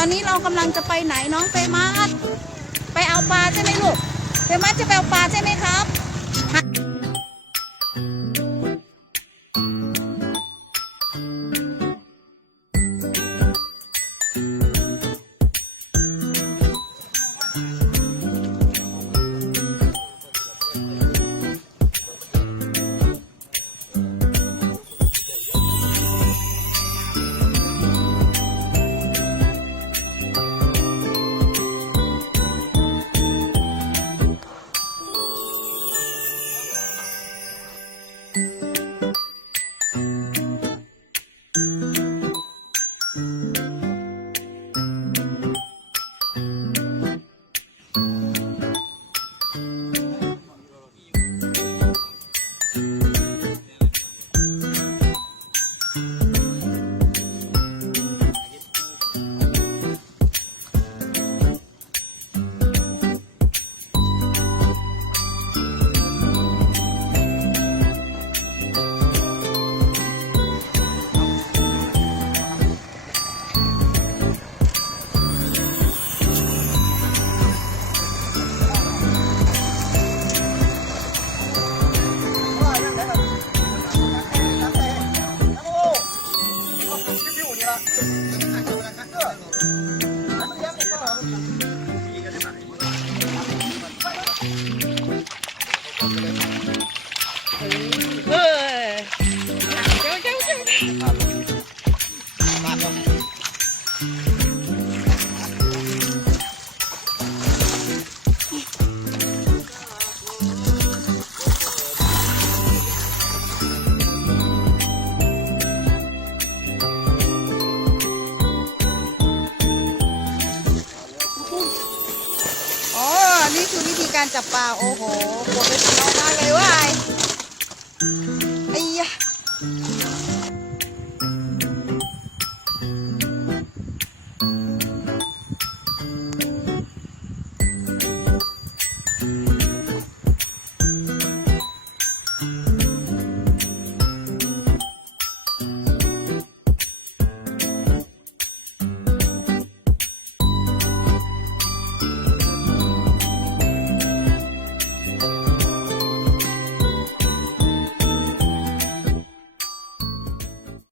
อนนี้เรากำลังจะไปไหนน้องเฟมัสไปเอาปลาใช่ไหมลูก เออเจ้าเจ้าเจ้า การจับปลา โอ้โหโปรเฟชชั่นอลมากเลยเว่ายไอ้ยะ